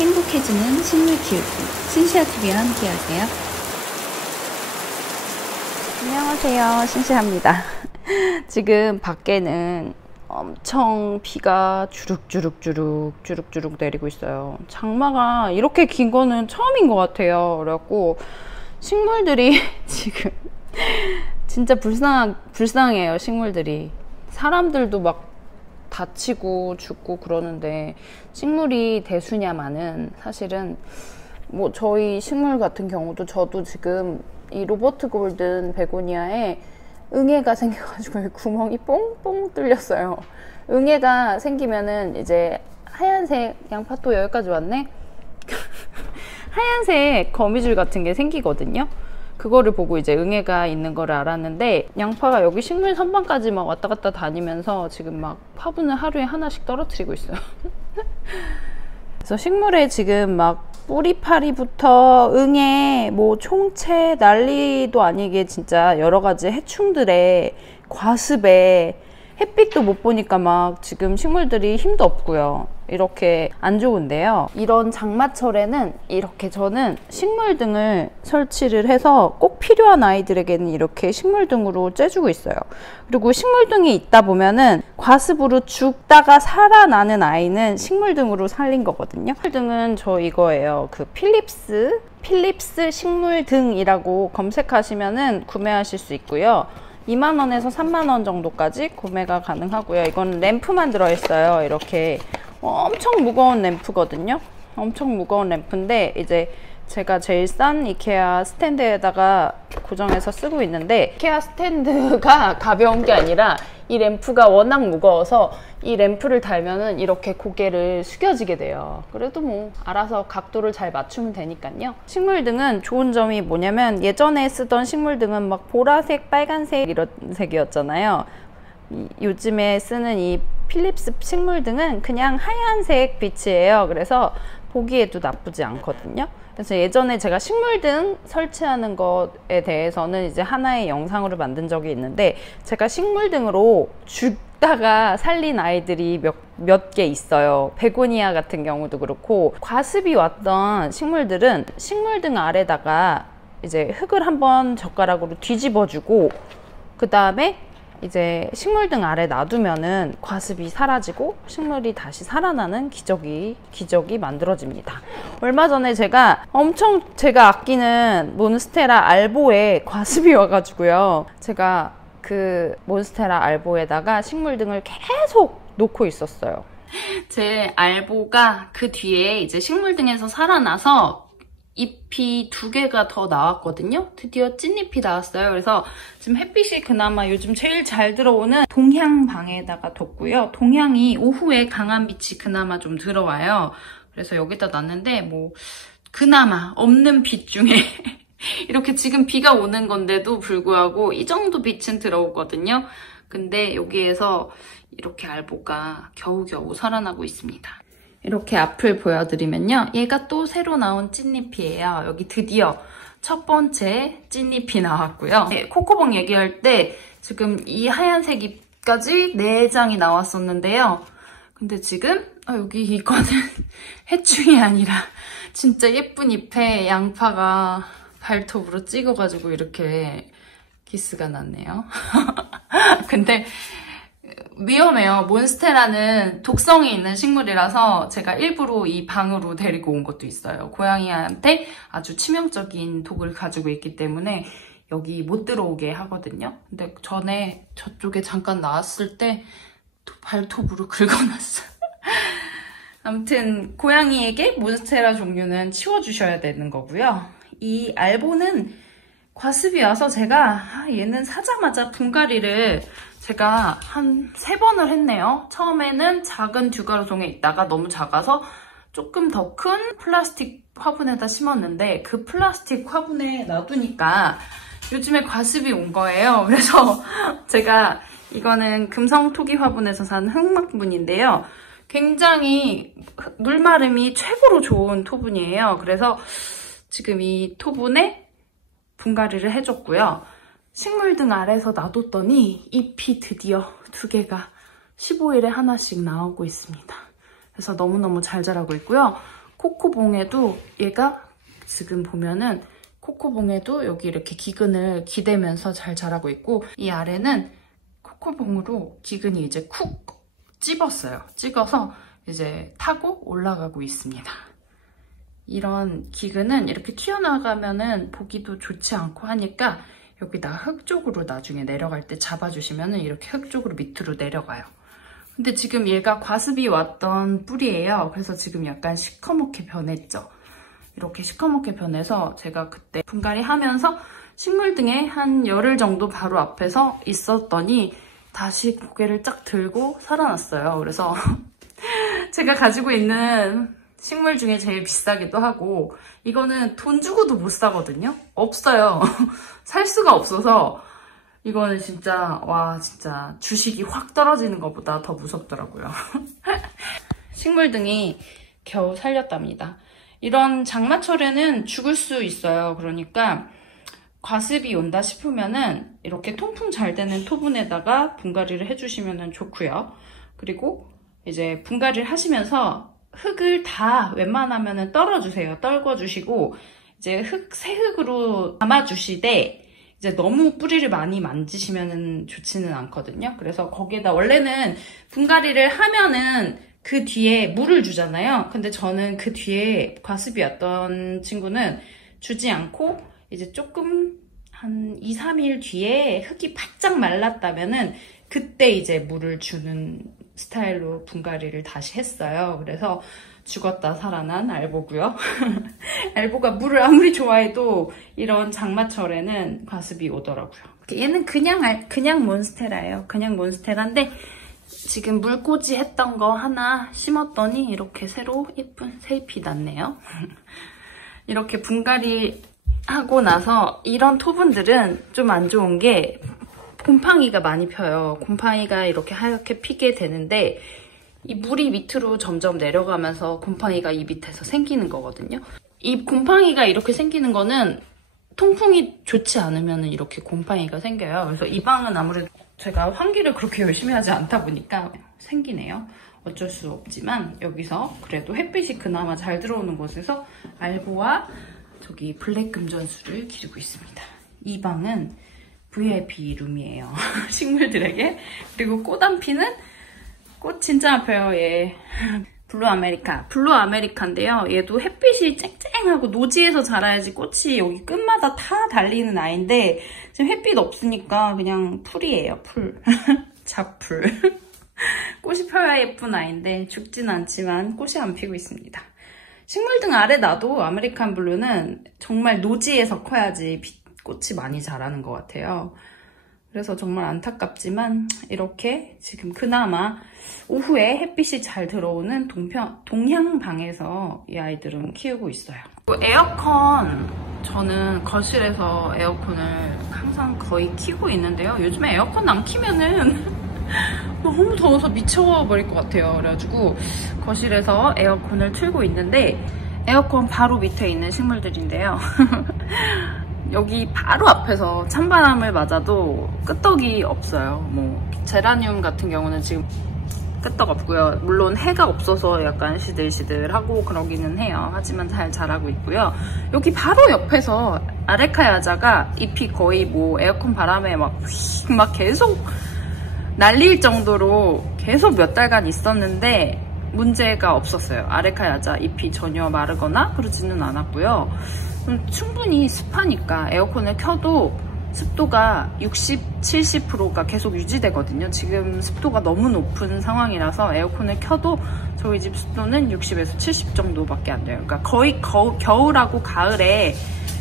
행복해지는 식물 키우기 신시아TV와 함께하세요. 안녕하세요, 신시아입니다. 지금 밖에는 엄청 비가 주룩주룩 내리고 있어요. 장마가 이렇게 긴 거는 처음인 것 같아요. 그래갖고 식물들이 지금 진짜 불쌍해요. 식물들이. 사람들도 막 다치고 죽고 그러는데 식물이 대수냐마는 사실은 뭐 저희 식물 같은 경우도 저도 지금 이 로버트 골든 베고니아에 응애가 생겨가지고 구멍이 뽕뽕 뚫렸어요. 응애가 생기면은 이제 하얀색 양파, 또 여기까지 왔네? 하얀색 거미줄 같은 게 생기거든요. 그거를 보고 이제 응애가 있는 거를 알았는데, 양파가 여기 식물 선반까지 막 왔다 갔다 다니면서 지금 막 화분을 하루에 하나씩 떨어뜨리고 있어요. 그래서 식물에 지금 막 뿌리파리부터 응애, 뭐 총채 난리도 아니게 진짜 여러 가지 해충들의 과습에 햇빛도 못 보니까 막 지금 식물들이 힘도 없고요. 이렇게 안 좋은데요. 이런 장마철에는 이렇게 저는 식물등을 설치를 해서 꼭 필요한 아이들에게는 이렇게 식물등으로 쬐주고 있어요. 그리고 식물등이 있다 보면은 과습으로 죽다가 살아나는 아이는 식물등으로 살린 거거든요. 식물등은 저 이거예요. 그 필립스 식물등이라고 검색하시면은 구매하실 수 있고요. 2만원에서 3만원 정도까지 구매가 가능하고요. 이건 램프만 들어있어요. 이렇게 엄청 무거운 램프거든요. 엄청 무거운 램프인데 이제 제가 제일 싼 이케아 스탠드에다가 고정해서 쓰고 있는데, 이케아 스탠드가 가벼운 게 아니라 이 램프가 워낙 무거워서 이 램프를 달면은 이렇게 고개를 숙여지게 돼요. 그래도 뭐 알아서 각도를 잘 맞추면 되니까요. 식물등은 좋은 점이 뭐냐면, 예전에 쓰던 식물등은 막 보라색, 빨간색 이런 색이었잖아요. 요즘에 쓰는 이 필립스 식물등은 그냥 하얀색 빛이에요. 그래서 보기에도 나쁘지 않거든요. 그래서 예전에 제가 식물등 설치하는 것에 대해서는 이제 하나의 영상으로 만든 적이 있는데, 제가 식물등으로 죽다가 살린 아이들이 몇 개 있어요. 베고니아 같은 경우도 그렇고, 과습이 왔던 식물들은 식물등 아래다가 이제 흙을 한번 젓가락으로 뒤집어주고, 그 다음에 이제 식물등 아래 놔두면은 과습이 사라지고 식물이 다시 살아나는 기적이 만들어집니다. 얼마 전에 제가 아끼는 몬스테라 알보에 과습이 와가지고요. 제가 그 몬스테라 알보에다가 식물등을 계속 놓고 있었어요. 제 알보가 그 뒤에 이제 식물등에서 살아나서 잎이 2개가 더 나왔거든요. 드디어 찐잎이 나왔어요. 그래서 지금 햇빛이 그나마 요즘 제일 잘 들어오는 동향방에다가 뒀고요. 동향이 오후에 강한 빛이 그나마 좀 들어와요. 그래서 여기다 놨는데 뭐 그나마 없는 빛 중에 이렇게 지금 비가 오는 건데도 불구하고 이 정도 빛은 들어오거든요. 근데 여기에서 이렇게 알보가 겨우겨우 살아나고 있습니다. 이렇게 앞을 보여드리면요. 얘가 또 새로 나온 찐잎이에요. 여기 드디어 첫 번째 찐잎이 나왔고요. 네, 코코봉 얘기할 때 지금 이 하얀색 잎까지 4장이 나왔었는데요. 근데 지금 여기 이거는 해충이 아니라 진짜 예쁜 잎에 양파가 발톱으로 찍어가지고 이렇게 기스가 났네요. 근데 위험해요. 몬스테라는 독성이 있는 식물이라서 제가 일부러 이 방으로 데리고 온 것도 있어요. 고양이한테 아주 치명적인 독을 가지고 있기 때문에 여기 못 들어오게 하거든요. 근데 전에 저쪽에 잠깐 나왔을 때 발톱으로 긁어놨어요. 아무튼 고양이에게 몬스테라 종류는 치워주셔야 되는 거고요. 이 알보는 과습이 와서 제가 얘는 사자마자 분갈이를 제가 한 3번을 했네요. 처음에는 작은 듀가로종에 있다가 너무 작아서 조금 더 큰 플라스틱 화분에다 심었는데, 그 플라스틱 화분에 놔두니까 요즘에 과습이 온 거예요. 그래서 제가 이거는 금성토기 화분에서 산 흑막분인데요. 굉장히 물마름이 최고로 좋은 토분이에요. 그래서 지금 이 토분에 분갈이를 해줬고요. 식물등 아래에서 놔뒀더니 잎이 드디어 2개가 15일에 하나씩 나오고 있습니다. 그래서 너무너무 잘 자라고 있고요. 코코봉에도 얘가 지금 보면은 코코봉에도 여기 이렇게 기근을 기대면서 잘 자라고 있고, 이 아래는 코코봉으로 기근이 이제 쿡 찝었어요. 찍어서 이제 타고 올라가고 있습니다. 이런 기근은 이렇게 튀어나가면은 보기도 좋지 않고 하니까 여기다 흙 쪽으로 나중에 내려갈 때 잡아주시면은 이렇게 흙 쪽으로 밑으로 내려가요. 근데 지금 얘가 과습이 왔던 뿌리예요. 그래서 지금 약간 시커멓게 변했죠. 이렇게 시커멓게 변해서 제가 그때 분갈이 하면서 식물 등에 한 열흘 정도 바로 앞에서 있었더니 다시 고개를 쫙 들고 살아났어요. 그래서 제가 가지고 있는 식물 중에 제일 비싸기도 하고, 이거는 돈 주고도 못 사거든요? 없어요. 살 수가 없어서 이거는 진짜 진짜 주식이 확 떨어지는 것보다 더 무섭더라고요. 식물 등이 겨우 살렸답니다. 이런 장마철에는 죽을 수 있어요. 그러니까 과습이 온다 싶으면은 이렇게 통풍 잘 되는 토분에다가 분갈이를 해주시면 좋고요. 그리고 이제 분갈이를 하시면서 흙을 다 웬만하면 떨어주세요. 떨궈주시고 이제 새 흙으로 담아주시되, 이제 너무 뿌리를 많이 만지시면 좋지는 않거든요. 그래서 거기에다 원래는 분갈이를 하면은 그 뒤에 물을 주잖아요. 근데 저는 그 뒤에 과습이 왔던 친구는 주지 않고 이제 조금 한 2, 3일 뒤에 흙이 바짝 말랐다면은 그때 이제 물을 주는 스타일로 분갈이를 다시 했어요. 그래서 죽었다 살아난 알보고요. 알보가 물을 아무리 좋아해도 이런 장마철에는 과습이 오더라고요. 얘는 그냥 몬스테라예요. 그냥 몬스테라인데 지금 물꽂이 했던 거 하나 심었더니 이렇게 새로 예쁜 새잎이 났네요. 이렇게 분갈이 하고 나서 이런 토분들은 좀 안 좋은 게 곰팡이가 많이 펴요. 곰팡이가 이렇게 하얗게 피게 되는데 이 물이 밑으로 점점 내려가면서 곰팡이가 이 밑에서 생기는 거거든요. 이 곰팡이가 이렇게 생기는 거는 통풍이 좋지 않으면 이렇게 곰팡이가 생겨요. 그래서 이 방은 아무래도 제가 환기를 그렇게 열심히 하지 않다 보니까 생기네요. 어쩔 수 없지만 여기서 그래도 햇빛이 그나마 잘 들어오는 곳에서 알보와 저기 블랙 금전수를 기르고 있습니다. 이 방은 VIP 룸이에요. 식물들에게. 그리고 꽃 한 피는 꽃 진짜 아파요, 얘. 블루 아메리카. 블루 아메리카인데요. 얘도 햇빛이 쨍쨍하고 노지에서 자라야지 꽃이 여기 끝마다 다 달리는 아이인데 지금 햇빛 없으니까 그냥 풀이에요, 풀. 잡풀. 꽃이 펴야 예쁜 아이인데 죽진 않지만 꽃이 안 피고 있습니다. 식물등 아래 놔도 아메리칸 블루는 정말 노지에서 커야지 꽃이 많이 자라는 것 같아요. 그래서 정말 안타깝지만 이렇게 지금 그나마 오후에 햇빛이 잘 들어오는 동향방에서 이 아이들은 키우고 있어요. 에어컨, 저는 거실에서 에어컨을 항상 거의 켜고 있는데요. 요즘에 에어컨 안 켜면은 너무 더워서 미쳐버릴 것 같아요. 그래가지고 거실에서 에어컨을 틀고 있는데 에어컨 바로 밑에 있는 식물들인데요. 여기 바로 앞에서 찬바람을 맞아도 끄떡이 없어요. 뭐 제라늄 같은 경우는 지금 끄떡 없고요. 물론 해가 없어서 약간 시들시들하고 그러기는 해요. 하지만 잘 자라고 있고요. 여기 바로 옆에서 아레카야자가 잎이 거의 뭐 에어컨 바람에 막 계속 날릴 정도로 계속 몇 달간 있었는데 문제가 없었어요. 아레카야자 잎이 전혀 마르거나 그러지는 않았고요. 충분히 습하니까 에어컨을 켜도 습도가 60, 70%가 계속 유지되거든요. 지금 습도가 너무 높은 상황이라서 에어컨을 켜도 저희 집 습도는 60에서 70 정도밖에 안 돼요. 그러니까 거의 겨울하고 가을에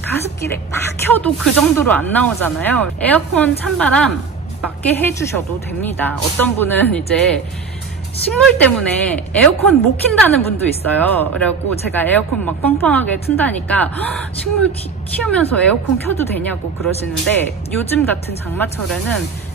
가습기를 막 켜도 그 정도로 안 나오잖아요. 에어컨 찬바람 맞게 해주셔도 됩니다. 어떤 분은 이제 식물 때문에 에어컨 못 킨다는 분도 있어요. 그래갖고 제가 에어컨 막 빵빵하게 튼다니까 식물 키우면서 에어컨 켜도 되냐고 그러시는데, 요즘 같은 장마철에는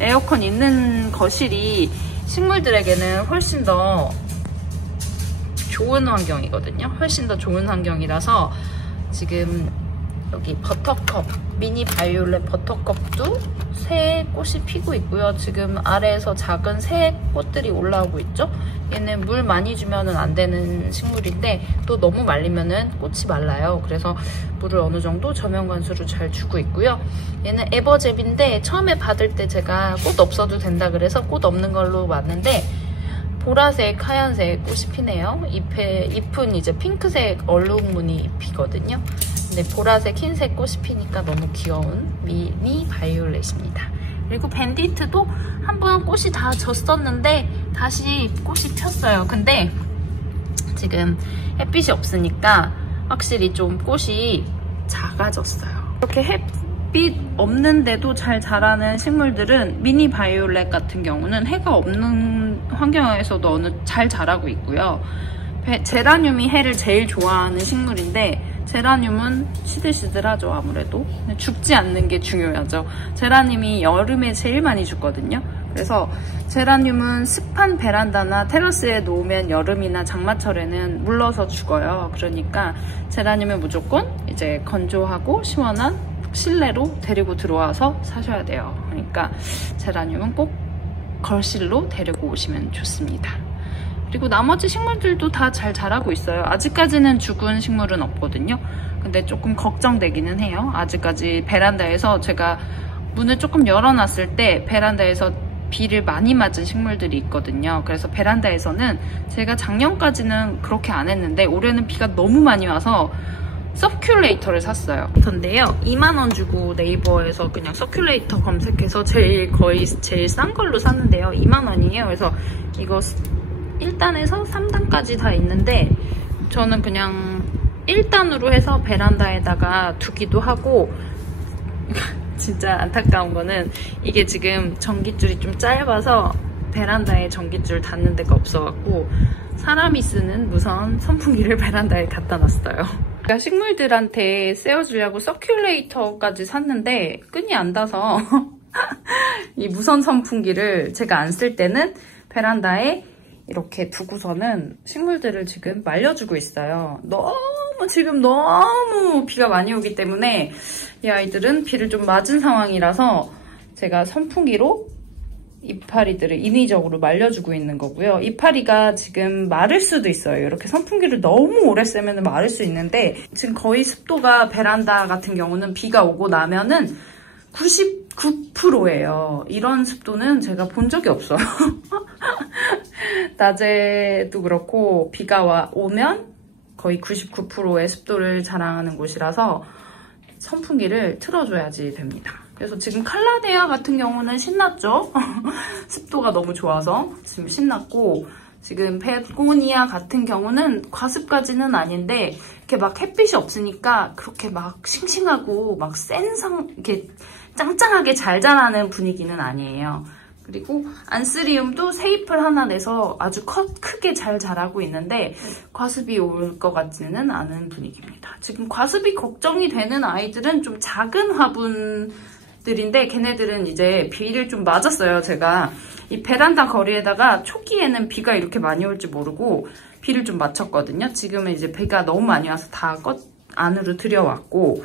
에어컨 있는 거실이 식물들에게는 훨씬 더 좋은 환경이거든요. 훨씬 더 좋은 환경이라서 지금 여기 버터컵, 미니 바이올렛 버터컵도 새 꽃이 피고 있고요. 지금 아래에서 작은 새 꽃들이 올라오고 있죠. 얘는 물 많이 주면 안 되는 식물인데 또 너무 말리면 꽃이 말라요. 그래서 물을 어느 정도 저면관수로 잘 주고 있고요. 얘는 에버잽인데 처음에 받을 때 제가 꽃 없어도 된다 그래서 꽃 없는 걸로 왔는데 보라색, 하얀색 꽃이 피네요. 잎은 이제 핑크색 얼룩무늬 잎이거든요. 근데 보라색, 흰색 꽃이 피니까 너무 귀여운 미니 바이올렛입니다. 그리고 밴디트도 한번 꽃이 다 졌었는데 다시 꽃이 폈어요. 근데 지금 햇빛이 없으니까 확실히 좀 꽃이 작아졌어요. 이렇게 햇빛 없는데도 잘 자라는 식물들은 미니 바이올렛 같은 경우는 해가 없는 환경에서도 잘 자라고 있고요. 제라늄이 해를 제일 좋아하는 식물인데 제라늄은 시들시들하죠. 아무래도 죽지 않는 게 중요하죠. 제라늄이 여름에 제일 많이 죽거든요. 그래서 제라늄은 습한 베란다나 테라스에 놓으면 여름이나 장마철에는 물러서 죽어요. 그러니까 제라늄은 무조건 이제 건조하고 시원한 실내로 데리고 들어와서 사셔야 돼요. 그러니까 제라늄은 꼭 거실로 데리고 오시면 좋습니다. 그리고 나머지 식물들도 다 잘 자라고 있어요. 아직까지는 죽은 식물은 없거든요. 근데 조금 걱정되기는 해요. 아직까지 베란다에서 제가 문을 조금 열어놨을 때 베란다에서 비를 많이 맞은 식물들이 있거든요. 그래서 베란다에서는 제가 작년까지는 그렇게 안 했는데 올해는 비가 너무 많이 와서 서큘레이터를 샀어요. 근데요, 2만원 주고 네이버에서 그냥 서큘레이터 검색해서 거의 제일 싼 걸로 샀는데요. 2만원이에요. 그래서 이거 1단에서 3단까지 다 있는데 저는 그냥 1단으로 해서 베란다에다가 두기도 하고 진짜 안타까운 거는 이게 지금 전깃줄이 좀 짧아서 베란다에 전깃줄 닿는 데가 없어갖고 사람이 쓰는 무선 선풍기를 베란다에 갖다 놨어요. 제가 식물들한테 쐬어주려고 서큘레이터까지 샀는데 끈이 안 닿아서 이 무선 선풍기를 제가 안 쓸 때는 베란다에 이렇게 두고서는 식물들을 지금 말려주고 있어요. 지금 너무 비가 많이 오기 때문에 이 아이들은 비를 좀 맞은 상황이라서 제가 선풍기로 이파리들을 인위적으로 말려주고 있는 거고요. 이파리가 지금 마를 수도 있어요. 이렇게 선풍기를 너무 오래 쐬면 마를 수 있는데 지금 거의 습도가 베란다 같은 경우는 비가 오고 나면은 99%예요. 이런 습도는 제가 본 적이 없어요. 낮에도 그렇고 비가 오면 거의 99%의 습도를 자랑하는 곳이라서 선풍기를 틀어줘야지 됩니다. 그래서 지금 칼라데아 같은 경우는 신났죠? 습도가 너무 좋아서 지금 신났고 지금 베고니아 같은 경우는 과습까지는 아닌데 이렇게 막 햇빛이 없으니까 그렇게 막 싱싱하고 막 이렇게 짱짱하게 잘 자라는 분위기는 아니에요. 그리고 안스리움도 새 잎을 하나 내서 아주 크게 잘 자라고 있는데 과습이 올 것 같지는 않은 분위기입니다. 지금 과습이 걱정이 되는 아이들은 좀 작은 화분들인데 걔네들은 이제 비를 좀 맞았어요. 제가 이 베란다 거리에다가 초기에는 비가 이렇게 많이 올지 모르고 비를 좀 맞췄거든요. 지금은 이제 비가 너무 많이 와서 다 안으로 들여왔고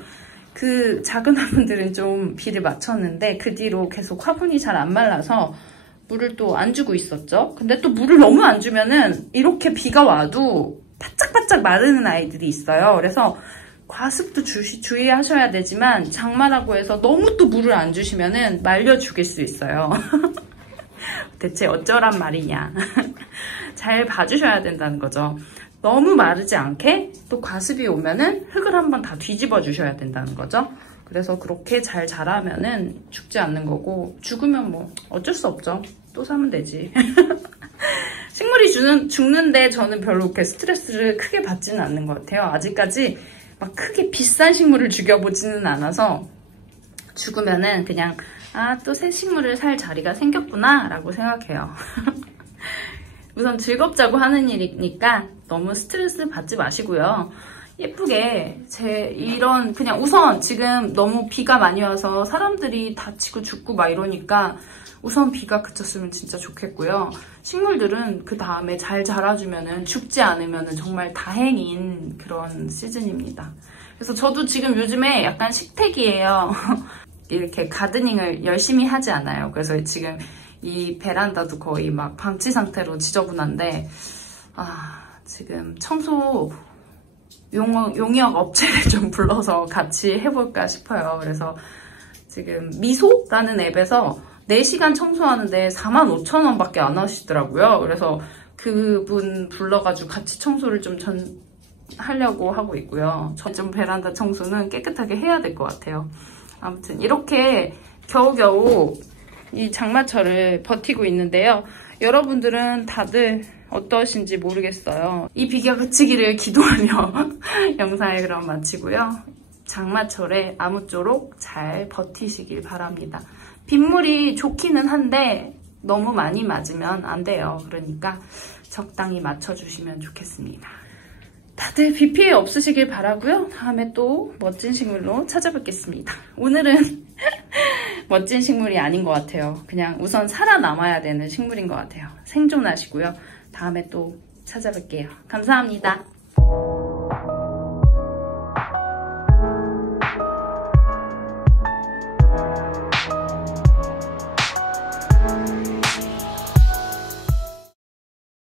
그 작은 화분들은 좀 비를 맞췄는데 그 뒤로 계속 화분이 잘 안 말라서 물을 또 안 주고 있었죠. 근데 또 물을 너무 안 주면은 이렇게 비가 와도 바짝바짝 마르는 아이들이 있어요. 그래서 과습도 주의하셔야 되지만 장마라고 해서 너무 또 물을 안 주시면은 말려 죽일 수 있어요. 대체 어쩌란 말이냐. 잘 봐주셔야 된다는 거죠. 너무 마르지 않게 또 과습이 오면은 흙을 한번 다 뒤집어 주셔야 된다는 거죠. 그래서 그렇게 잘 자라면은 죽지 않는 거고 죽으면 뭐 어쩔 수 없죠. 또 사면 되지. 식물이 죽는데 저는 별로 그렇게 스트레스를 크게 받지는 않는 것 같아요. 아직까지 막 크게 비싼 식물을 죽여보지는 않아서 죽으면은 그냥 또 새 식물을 살 자리가 생겼구나 라고 생각해요. 우선 즐겁자고 하는 일이니까 너무 스트레스 받지 마시고요. 예쁘게 그냥 우선 지금 너무 비가 많이 와서 사람들이 다치고 죽고 막 이러니까 우선 비가 그쳤으면 진짜 좋겠고요. 식물들은 그 다음에 잘 자라주면은 죽지 않으면은 정말 다행인 그런 시즌입니다. 그래서 저도 지금 요즘에 약간 식택이에요. 이렇게 가드닝을 열심히 하지 않아요. 그래서 지금 이 베란다도 거의 막 방치 상태로 지저분한데 지금 청소 용역 업체를 좀 불러서 같이 해볼까 싶어요. 그래서 지금 미소라는 앱에서 4시간 청소하는데 45,000원밖에 안 하시더라고요. 그래서 그분 불러가지고 같이 청소를 좀 하려고 하고 있고요. 저 좀 베란다 청소는 깨끗하게 해야 될 것 같아요. 아무튼 이렇게 겨우겨우 이 장마철을 버티고 있는데요. 여러분들은 다들 어떠신지 모르겠어요. 이 비가 그치기를 기도하며 영상을 그럼 마치고요. 장마철에 아무쪼록 잘 버티시길 바랍니다. 빗물이 좋기는 한데 너무 많이 맞으면 안 돼요. 그러니까 적당히 맞춰주시면 좋겠습니다. 다들 비 피해 없으시길 바라고요. 다음에 또 멋진 식물로 찾아뵙겠습니다. 오늘은 멋진 식물이 아닌 것 같아요. 그냥 우선 살아남아야 되는 식물인 것 같아요. 생존하시고요. 다음에 또 찾아뵐게요. 감사합니다.